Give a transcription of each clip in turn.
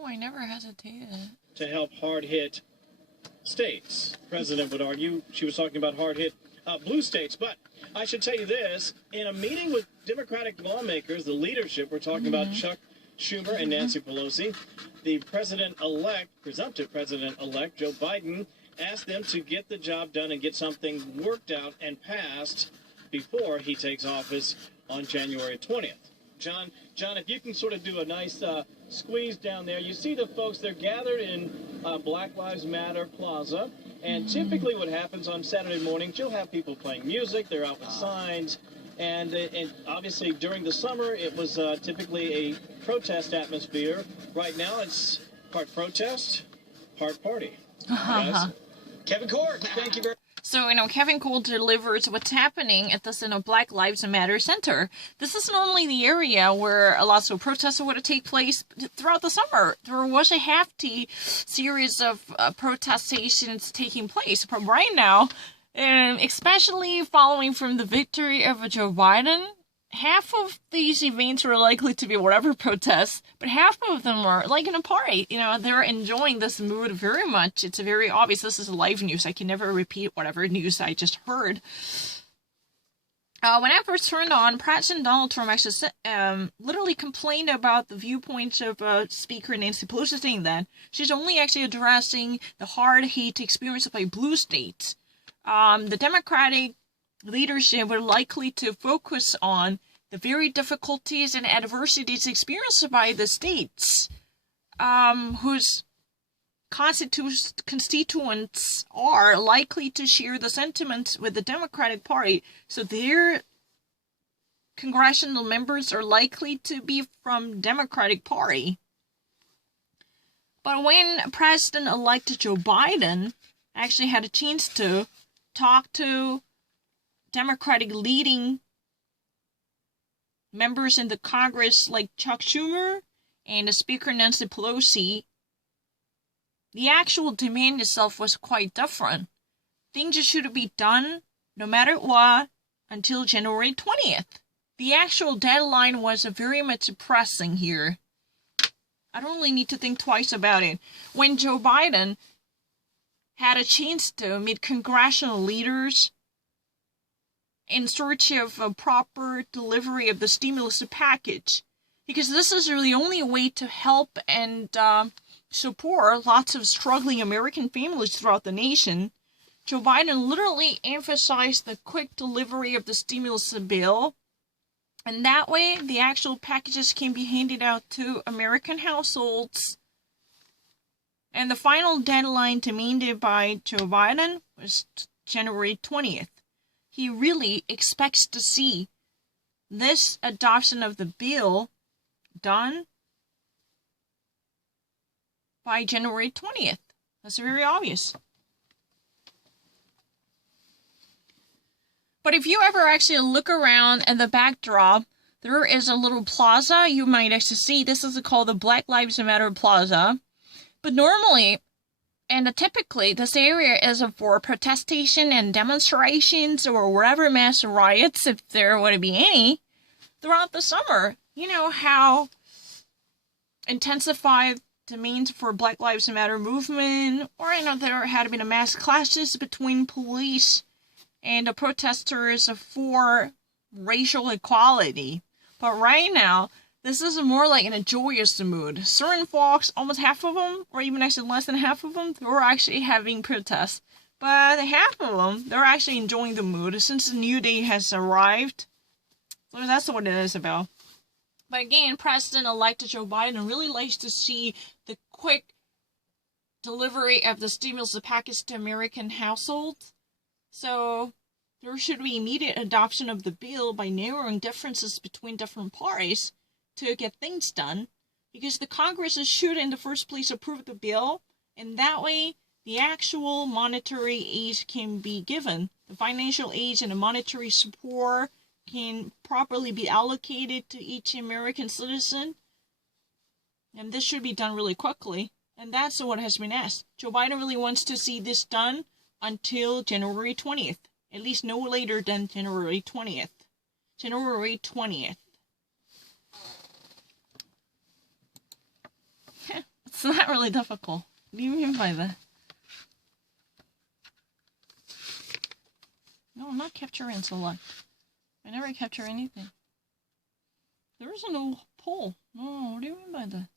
Oh, I never hesitated. To help hard-hit states. The president would argue she was talking about hard-hit blue states. But I should tell you this, in a meeting with Democratic lawmakers, the leadership, we're talking about Chuck Schumer and Nancy Pelosi, the president-elect, presumptive president-elect, Joe Biden, asked them to get the job done and get something worked out and passed before he takes office on January 20th. John, if you can sort of do a nice squeeze down there. You see the folks, they're gathered in Black Lives Matter Plaza. And typically what happens on Saturday mornings, you'll have people playing music. They're out with signs. And obviously during the summer, it was typically a protest atmosphere. Right now, it's part protest, part party. Guys. Kevin Court, thank you very much. So, Kevin Cole delivers what's happening at this, Black Lives Matter Center. This is normally the area where a lot of protests would take place throughout the summer. There was a hefty series of protestations taking place. But right now, especially following from the victory of Joe Biden, half of these events are likely to be whatever protests, but half of them are like in a party. They're enjoying this mood very much. It's very obvious. This is live news. I can never repeat whatever news I just heard. When I first turned on, President Donald Trump actually literally complained about the viewpoints of Speaker Nancy Pelosi, saying that she's only actually addressing the hard hate experienced by blue states. The Democratic leadership were likely to focus on the very difficulties and adversities experienced by the states whose constituents are likely to share the sentiments with the Democratic Party. So their congressional members are likely to be from Democratic Party. But when President-elect Joe Biden actually had a chance to talk to Democratic leading members in the Congress like Chuck Schumer and the Speaker Nancy Pelosi, the actual demand itself was quite different. Things should be done, no matter what, until January 20th. The actual deadline was very much pressing here. I don't really need to think twice about it. When Joe Biden had a chance to meet congressional leaders in search of a proper delivery of the stimulus package, because this is really the only way to help and support lots of struggling American families throughout the nation. Joe Biden literally emphasized the quick delivery of the stimulus bill, and that way the actual packages can be handed out to American households. And the final deadline demanded by Joe Biden was January 20th. He really expects to see this adoption of the bill done by January 20th. That's very obvious. But if you ever actually look around at the backdrop, there is a little plaza you might actually see. This is called the Black Lives Matter Plaza. But normally, and typically, this area is for protestation and demonstrations or whatever mass riots, if there would be any, throughout the summer. You know how intensified demands for Black Lives Matter movement, or I know there had been a mass clashes between police and the protesters for racial equality. But right now, this is more like in a joyous mood. Certain folks, almost half of them, or even actually less than half of them, they're actually having protests. But half of them, they're actually enjoying the mood since the new day has arrived. So that's what it is about. But again, President-elect Joe Biden really likes to see the quick delivery of the stimulus package to American households. So there should be immediate adoption of the bill by narrowing differences between different parties to get things done, because the Congress should in the first place approve the bill, and that way the actual monetary aid can be given. The financial aid and the monetary support can properly be allocated to each American citizen, and this should be done really quickly, and that's what has been asked. Joe Biden really wants to see this done until January 20th, at least no later than January 20th. January 20th. It's not really difficult. What do you mean by that? No, I'm not capture and select. I never capture anything. There is no poll. No, what do you mean by that?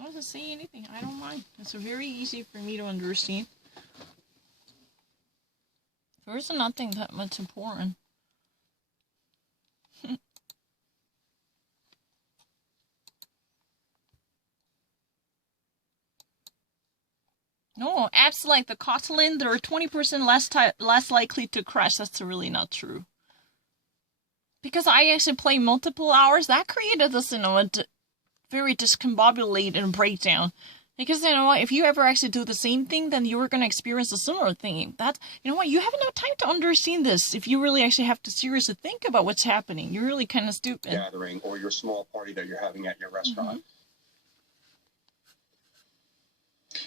I doesn't say anything. I don't mind. It's very easy for me to understand. There is nothing that much important. No, apps like the Kotlin, they're 20% less likely to crash. That's really not true. Because I actually play multiple hours, that created this, very discombobulated breakdown. Because, if you ever actually do the same thing, then you are going to experience a similar thing. You have enough time to understand this if you really actually have to seriously think about what's happening. You're really kind of stupid. Gathering or your small party that you're having at your restaurant. Mm-hmm.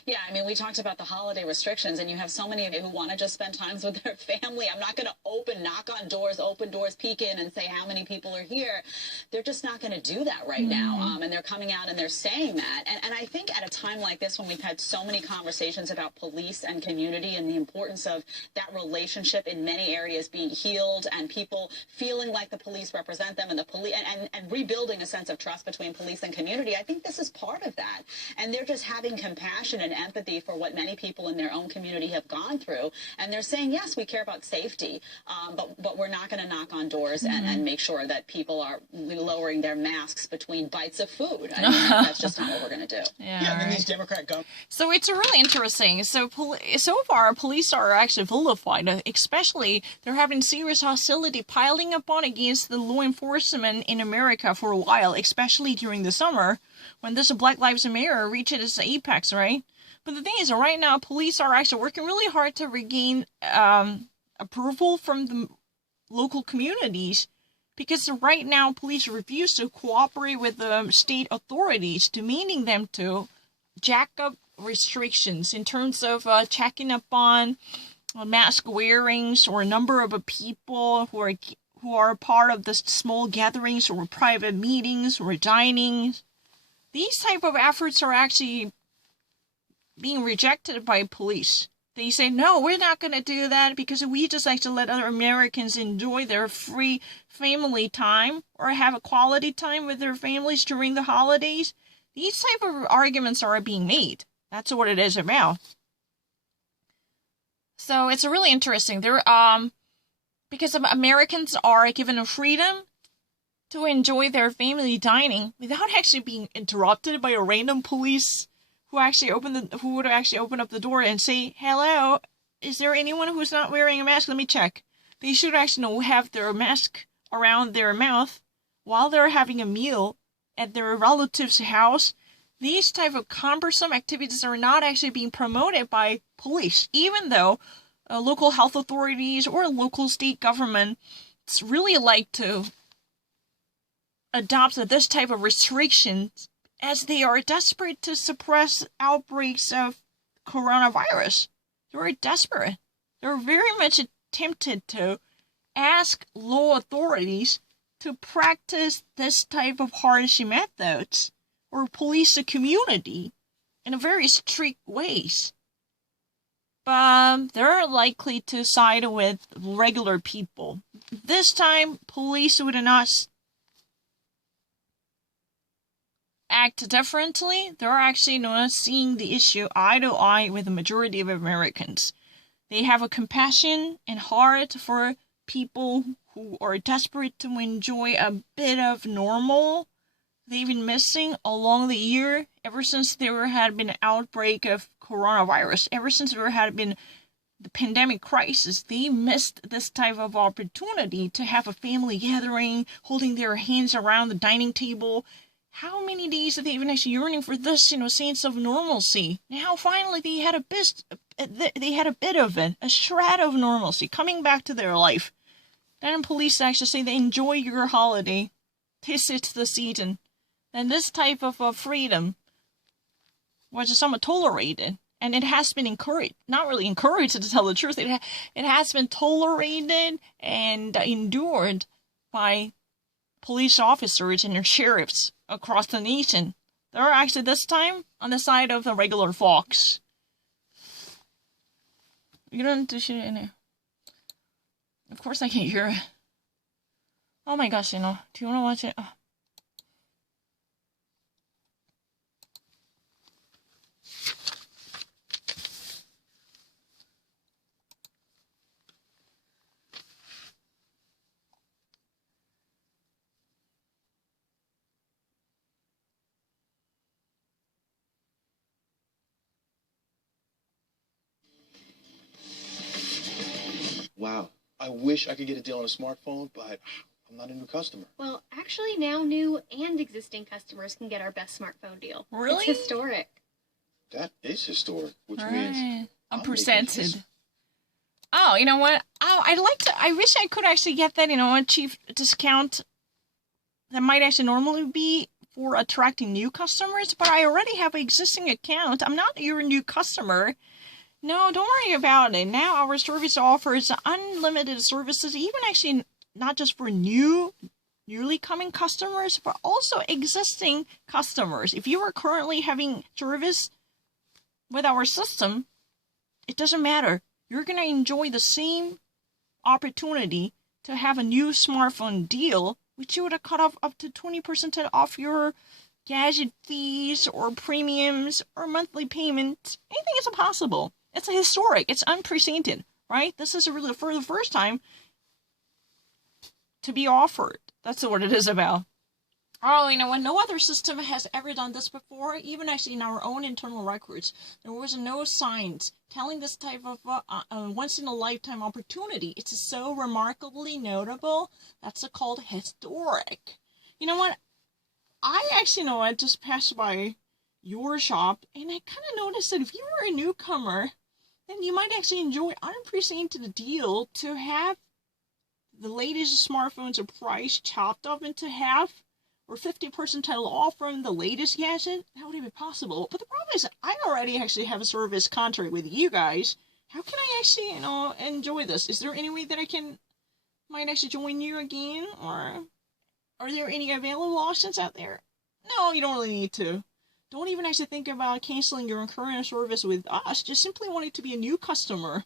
Yeah, I mean, we talked about the holiday restrictions, and you have so many of you who want to just spend times with their family. I'm not going to knock on doors, open doors, peek in, and say how many people are here. They're just not going to do that right now, and they're coming out and they're saying that. And I think at a time like this, when we've had so many conversations about police and community and the importance of that relationship in many areas being healed and people feeling like the police represent them and the police and rebuilding a sense of trust between police and community, I think this is part of that. And they're just having compassion and empathy for what many people in their own community have gone through. And they're saying, yes, we care about safety, but we're not going to knock on doors and make sure that people are lowering their masks between bites of food. I mean, that's just not what we're going to do. Yeah, and then these Democrat governors. So it's really interesting. So far, police are actually vilified, especially they're having serious hostility piling up on against the law enforcement in America for a while, especially during the summer when this Black Lives Matter reached its apex, right? But the thing is, right now, police are actually working really hard to regain approval from the local communities, because right now, police refuse to cooperate with the state authorities, demeaning them to jack up restrictions in terms of checking up on mask wearings or number of people who are part of the small gatherings or private meetings or dining. These type of efforts are actually being rejected by police. They say, no, we're not going to do that because we just like to let other Americans enjoy their free family time or have a quality time with their families during the holidays. These type of arguments are being made. That's what it is about. So it's really interesting. Because Americans are given a freedom to enjoy their family dining without actually being interrupted by a random police who would actually open up the door and say, hello, is there anyone who's not wearing a mask? Let me check. They should actually have their mask around their mouth while they're having a meal at their relative's house. These type of cumbersome activities are not actually being promoted by police, even though local health authorities or local state governments really like to adopt this type of restrictions, as they are desperate to suppress outbreaks of coronavirus. They're desperate. They're very much tempted to ask law authorities to practice this type of harsh methods or police the community in a very strict ways. But they're likely to side with regular people. This time, police would not act differently. They're actually not seeing the issue eye to eye with the majority of Americans. They have a compassion and heart for people who are desperate to enjoy a bit of normal they've been missing along the year, ever since there had been an outbreak of coronavirus, ever since there had been the pandemic crisis. They missed this type of opportunity to have a family gathering, holding their hands around the dining table. How many days have they been actually yearning for this, sense of normalcy? Now, finally, they had a bit of it, a shred of normalcy coming back to their life. Then police actually say they enjoy your holiday. This is the season. And this type of freedom was somewhat tolerated. And it has been encouraged, not really encouraged to tell the truth, it has been tolerated and endured by police officers and their sheriffs across the nation. They're actually this time on the side of the regular folks. You don't do shit in it. Of course I can't hear it. Oh my gosh, do you want to watch it? Oh. Wow. I wish I could get a deal on a smartphone, but I'm not a new customer. Well, actually, now new and existing customers can get our best smartphone deal. Really? It's historic. That is historic, which Right. means I'm making presented. Oh, you know what? Oh, I'd like to. I wish I could actually get that, a cheap discount that might actually normally be for attracting new customers, but I already have an existing account. I'm not your new customer. No, don't worry about it. Now our service offers unlimited services, even actually not just for newly coming customers, but also existing customers. If you are currently having service with our system, it doesn't matter. You're going to enjoy the same opportunity to have a new smartphone deal, which you would have cut off up to 20% off your gadget fees or premiums or monthly payments. Anything is possible. It's historic. It's unprecedented, right? This is really for the first time to be offered. That's what it is about. Oh, you know what? No other system has ever done this before. Even actually in our own internal records, there was no signs telling this type of once-in-a-lifetime opportunity. It's so remarkably notable. That's called historic. You know what? I actually just passed by your shop, and I kind of noticed that if you were a newcomer, then you might actually enjoy unprecedented deal to have the latest smartphones price chopped up into half or 50% off from the latest gadget. That would be possible. But the problem is I already actually have a service contract with you guys. How can I actually, enjoy this? Is there any way that might actually join you again? Or are there any available options out there? No, you don't really need to. Don't even actually think about canceling your current service with us. Just simply want it to be a new customer.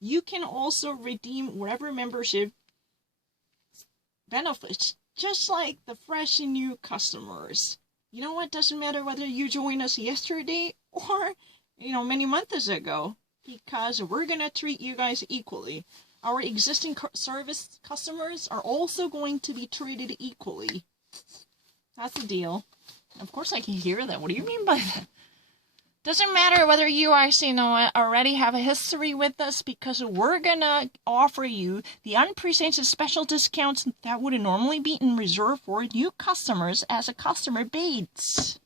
You can also redeem whatever membership benefits, just like the fresh and new customers. You know what? Doesn't matter whether you joined us yesterday or, many months ago, because we're going to treat you guys equally. Our existing service customers are also going to be treated equally. That's the deal. Of course I can hear that. What do you mean by that? Doesn't matter whether you actually already have a history with us, because we're gonna offer you the unprecedented special discounts that would normally be in reserve for new customers as a customer base.